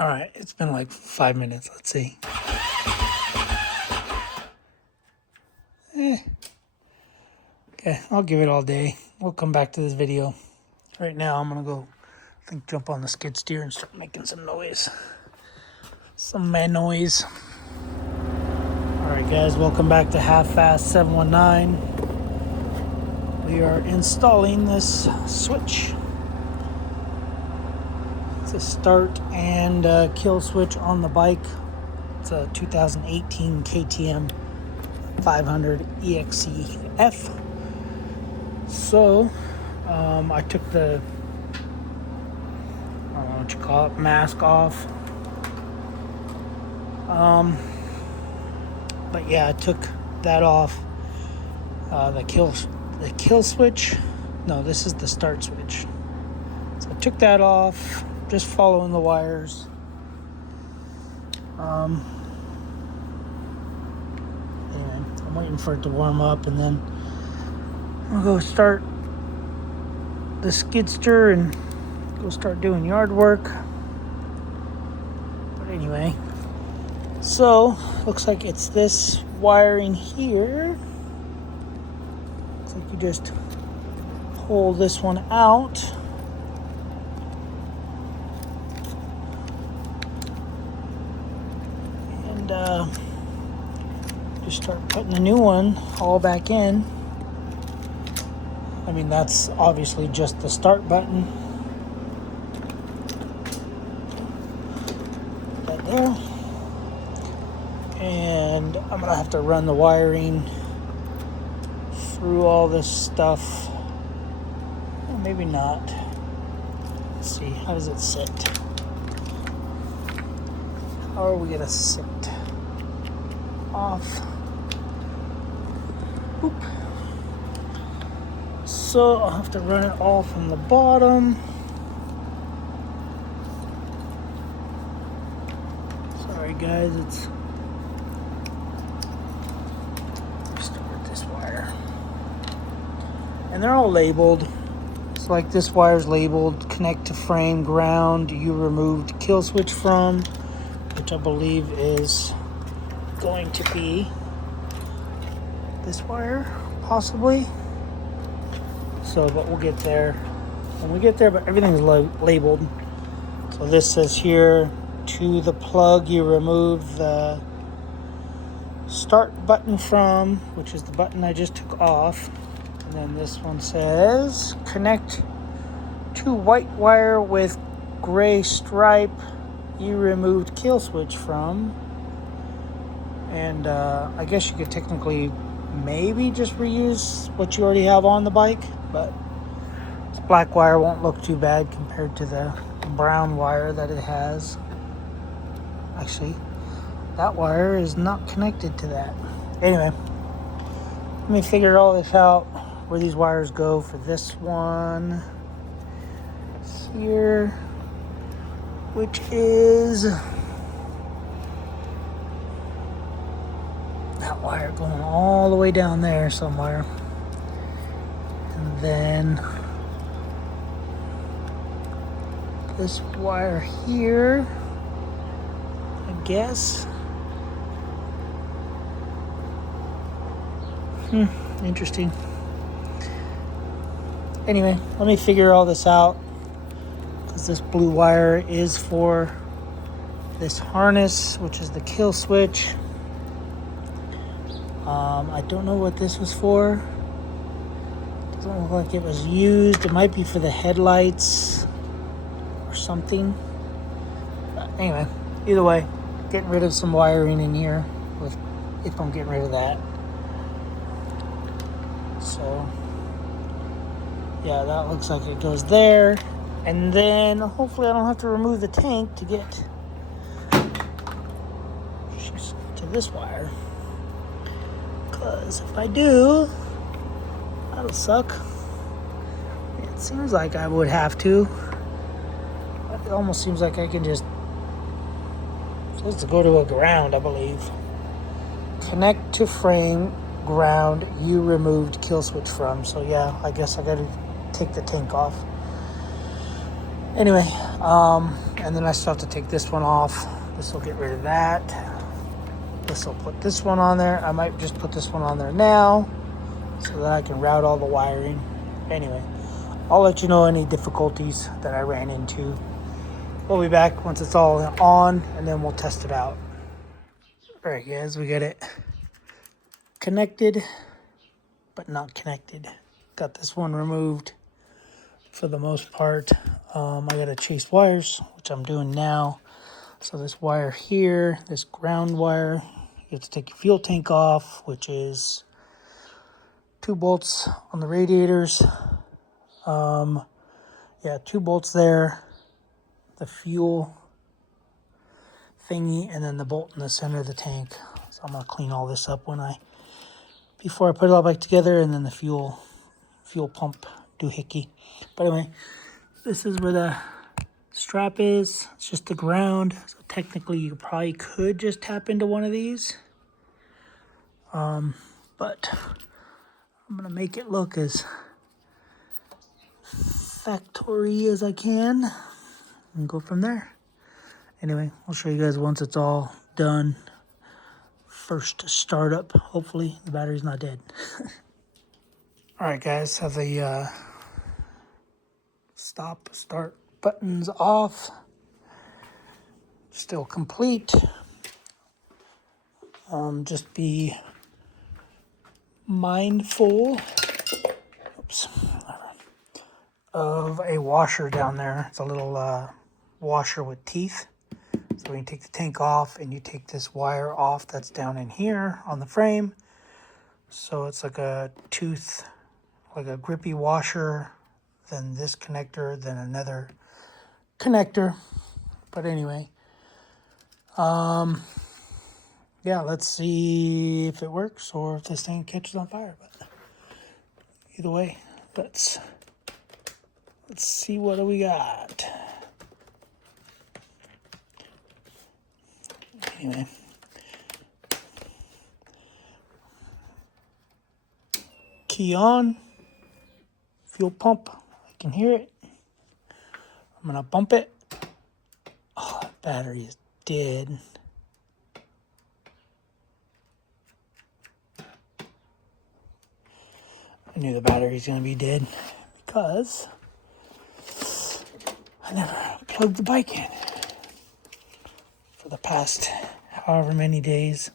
All right, it's been like 5 minutes. Let's see. Okay, I'll give it all day. We'll come back to this video. Right now, I'm gonna go, jump on the skid steer and start making some noise. Some man noise. All right, guys, welcome back to Half Fast 719. We are installing this switch. It's a start and kill switch on the bike. It's a 2018 KTM 500 EXCF. So, I took the, I don't know what you call it, mask off. But yeah, I took that off. The kill switch. No, this is the start switch. So I took that off, just following the wires. Anyway, I'm waiting for it to warm up, and then I'll go start the skidster and go start doing yard work. But anyway, so looks like it's this wiring here. Looks like you just pull this one out. And just start putting the new one all back in. I mean, that's obviously just the start button. Right there. And I'm gonna have to run the wiring through all this stuff. Or maybe not. Let's see, how does it sit? How are we gonna sit? Off. Oop. So I'll have to run it all from the bottom. Sorry guys, it's start this wire. And they're all labeled. It's like this wire's labeled connect to frame, ground, you removed kill switch from, which I believe is going to be this wire, possibly. So, but we'll get there when we get there, but everything's labeled. So this says here, to the plug you remove the start button from, which is the button I just took off. And then this one says, connect to white wire with gray stripe you removed kill switch from. And I guess you could technically maybe just reuse what you already have on the bike, but this black wire won't look too bad compared to the brown wire that it has. Actually, that wire is not connected to that. Anyway, let me figure all this out, where these wires go for this one here, which is that wire going all the way down there somewhere. And then this wire here, I guess. Interesting. Anyway, let me figure all this out, because this blue wire is for this harness, which is the kill switch. I don't know what this was for. Doesn't look like it was used. It might be for the headlights or something. But anyway, either way, getting rid of some wiring in here if I'm getting rid of that. So yeah, that looks like it goes there. And then hopefully I don't have to remove the tank to get to this wire. Because if I do, that'll suck. It seems like I would have to. It almost seems like I can just, it's supposed to go to a ground, I believe. Connect to frame, ground, you removed kill switch from. So yeah, I guess I gotta take the tank off. Anyway, And then I still have to take this one off. This will get rid of that. This will put this one on there. I might just put this one on there now so that I can route all the wiring. Anyway, I'll let you know any difficulties that I ran into. We'll be back once it's all on, and then we'll test it out. All right, guys, we got it connected, but not connected. Got this one removed for the most part. I gotta chase wires, which I'm doing now. So this wire here, this ground wire, you have to take your fuel tank off, which is 2 bolts on the radiators. Yeah, 2 bolts there, the fuel thingy, and then the bolt in the center of the tank. So I'm gonna clean all this up before I put it all back together, and then the fuel pump doohickey. But anyway, this is where the strap is. It's just the ground. So technically you probably could just tap into one of these. But I'm gonna make it look as factory as I can and go from there. Anyway, I'll show you guys once it's all done. First startup. Hopefully the battery's not dead. All right, guys, have the start buttons off. Still complete. Just be mindful, oops, of a washer down there. It's a little washer with teeth. So when you take the tank off and you take this wire off that's down in here on the frame, so it's like a tooth, like a grippy washer, then this connector, then another connector. But anyway, yeah, let's see if it works or if this thing catches on fire. But either way, let's see what do we got. Anyway, key on, fuel pump, I can hear it. I'm gonna bump it. Oh, that battery is dead. I knew the battery's gonna be dead because I never plugged the bike in for the past however many days.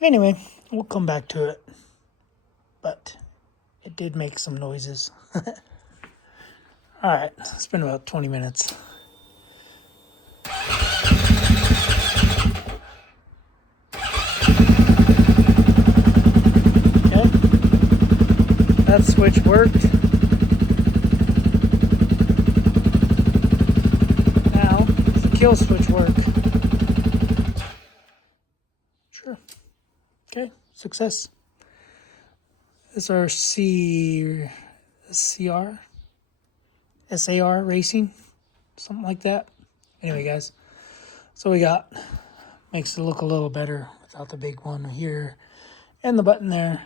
Anyway, we'll come back to it, but it did make some noises. All right, it's been about 20 minutes. Okay, that switch worked. Now, does the kill switch work? Sure. Okay, success. This is our SAR racing, something like that. Anyway, guys, so we got, makes it look a little better without the big one here and the button there.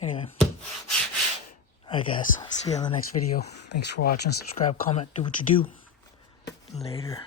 Anyway, all right, guys, see you on the next video. Thanks for watching. Subscribe, comment, do what you do. Later.